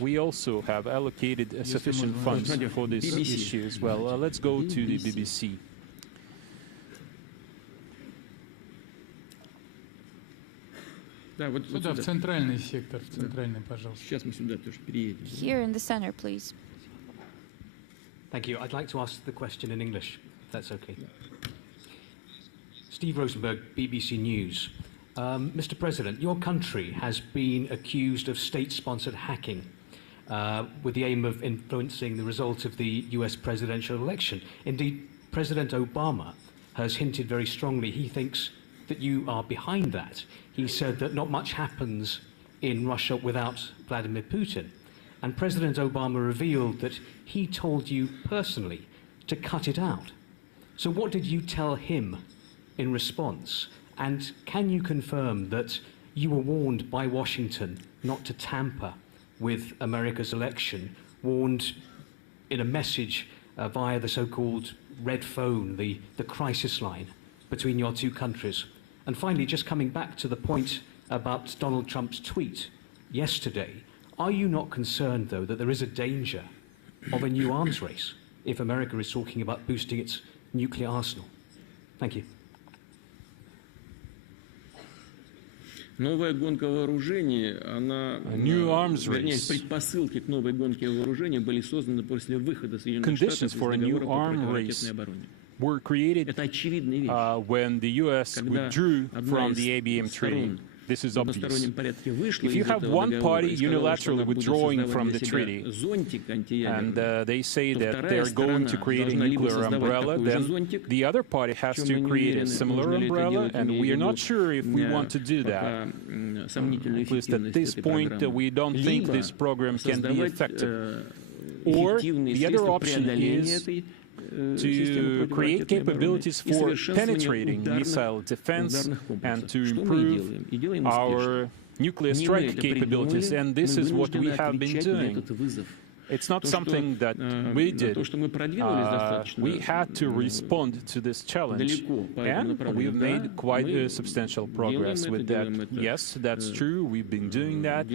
We also have allocated sufficient funds for this issue as well. Let's go to the BBC. Сюда, в центральный сектор, в центральный, пожалуйста. Сейчас мы сюда тоже переедем. Here in the center, please. Thank you. I'd like to ask the question in English, if that's okay. Steve Rosenberg, BBC News. Mr. President, your country has been accused of state-sponsored hacking with the aim of influencing the result of the US presidential election. Indeed, President Obama has hinted very strongly he thinks that you are behind that. He said that not much happens in Russia without Vladimir Putin. And President Obama revealed that he told you personally to cut it out. So what did you tell him in response? And can you confirm that you were warned by Washington not to tamper with America's election, warned in a message via the so-called red phone, the crisis line between your two countries? And finally, just coming back to the point about Donald Trump's tweet yesterday, are you not concerned, though, that there is a danger of a new arms race if America is talking about boosting its nuclear arsenal? Thank you. Новая гонка вооружений, она, вернее, предпосылки к новой гонке вооружений были созданы после выхода Соединенных Штатов из договора по противоракетной обороне. Were created when the U.S. withdrew from the ABM treaty. This is obvious. If you have one party unilaterally withdrawing from the treaty, and they say that they're going to create a nuclear umbrella, then the other party has to create a similar umbrella, and we are not sure if we want to do that. At least at this point, we don't think this program can be effective. Or the other option is to create capabilities for penetrating missile defense and to improve our nuclear strike capabilities, and this is what we have been doing. It's not something that we did. We had to respond to this challenge, and we've made quite substantial progress with that. Yes, that's true, we've been doing that.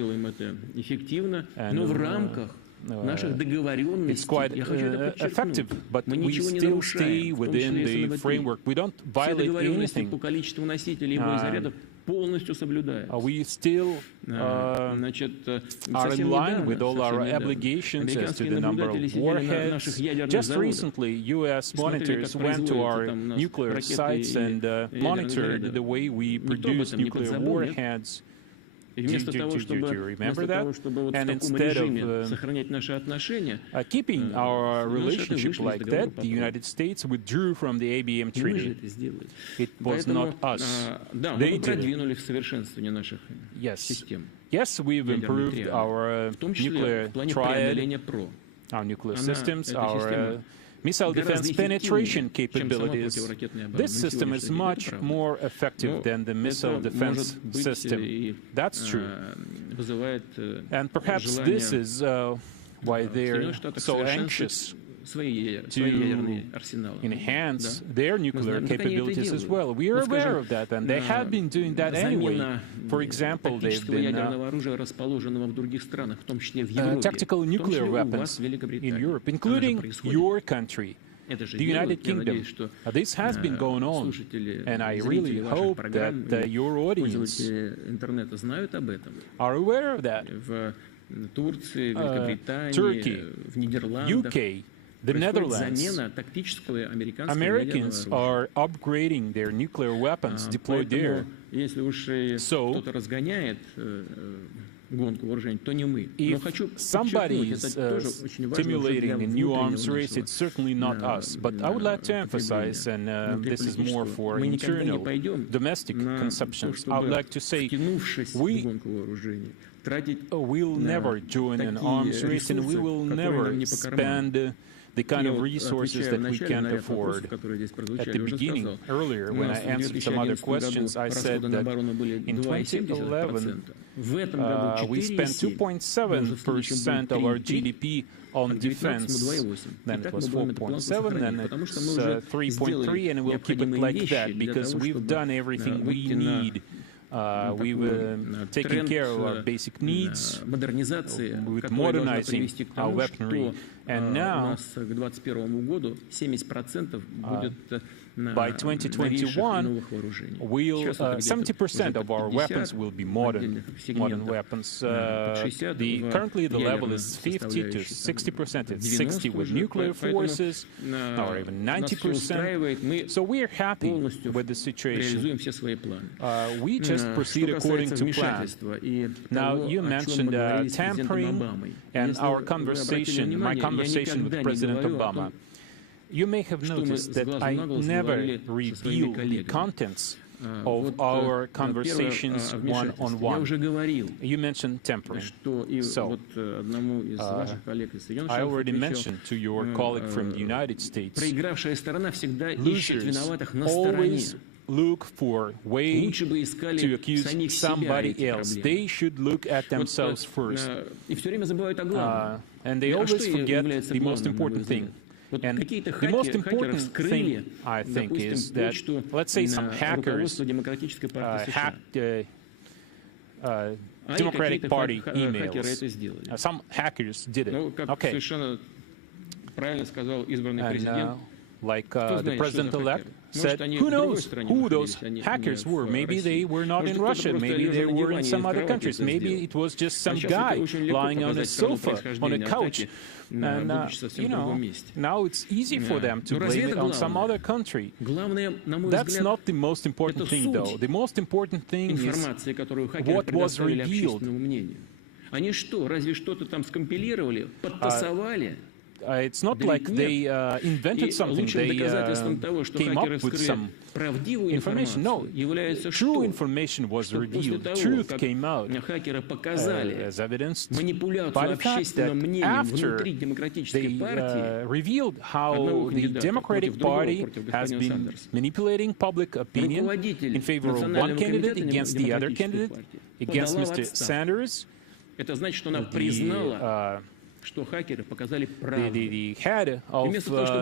It's quite effective, but we still stay within the framework. We don't violate anything. We still are in line with all our obligations as to the number of warheads. Just recently, U.S. monitors went to our nuclear sites and monitored the way we produce nuclear warheads. Do you remember that? And instead of keeping our relationship like that, the United States withdrew from the ABM treaty. It was not us. They did. Yes. Yes, we've improved our nuclear triad, our nuclear systems, our missile defense penetration capabilities. This system is much more effective than the missile defense system. That's true. And perhaps this is why they're so anxious to enhance their nuclear capabilities as well. We are aware of that, and they have been doing that anyway. For example, they've been tactical nuclear weapons in Europe, including your country, the United Kingdom. This has been going on, and I really hope that your audience are aware of that. Turkey, UK, the Netherlands, Americans are upgrading their nuclear weapons deployed there. So, if somebody is stimulating a new arms race, it's certainly not us. But I would like to emphasize, and this is more for internal, domestic consumptions, I would like to say we'll never join an arms race, and we will never spend the kind of resources that we can't afford. At the beginning, earlier, when I answered some other questions, I said that in 2011, we spent 2.7% of our GDP on defense. Then it was 4.7, then it's 3.3, and we'll keep it like that, because we've done everything we need We were taking care of our basic needs with modernizing our weaponry. And now, by 2021, 70% of our weapons will be modern weapons. Currently, the level is 50 to 60%. It's 60 with nuclear forces, or even 90%. So we are happy with the situation. We just proceed according to plan. Now, you mentioned tampering and our conversation, my conversation with President Obama. You may have noticed that I never reveal the contents of our conversations one-on-one. You mentioned tampering. So, I already mentioned to your colleague from the United States, losers always look for ways to accuse somebody else. They should look at themselves first. And they always forget the most important thing. And the most important thing, I think, is that, let's say some hackers hacked Democratic Party emails. Some hackers did it. Okay. And, like the president-elect said, who knows who those hackers were? Maybe they were not in Russia. Maybe they were in some other countries. Maybe it was just some guy lying on a sofa, on a couch. And, you know, now it's easy for them to blame it on some other country. That's not the most important thing, though. The most important thing is what was revealed. It's not like they invented something, they came up with some information. No, true information was revealed, truth came out, as evidenced by the fact that after they revealed how the Democratic Party has been manipulating public opinion in favor of one candidate against the other candidate, against Mr. Sanders, the head of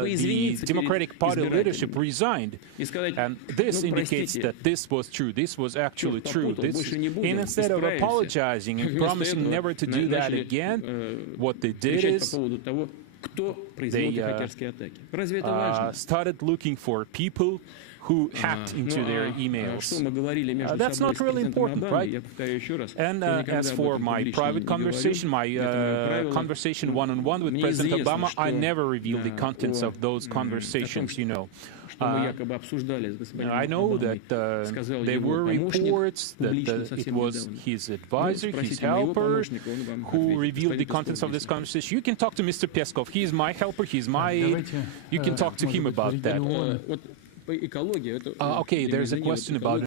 the Democratic Party leadership resigned. And this indicates that this was true. This was actually true. And instead of apologizing and promising never to do that again, what they did is they started looking for people who hacked into their emails. That's not really important, right? And as for my private conversation, my conversation one-on-one with President Obama, I never reveal the contents of those conversations, you know. I know that there were reports that it was his advisor, his helper, who revealed the contents of this conversation. You can talk to Mr. Peskov. He is my helper. He's my aide. You can talk to him about that. Okay, there's a question about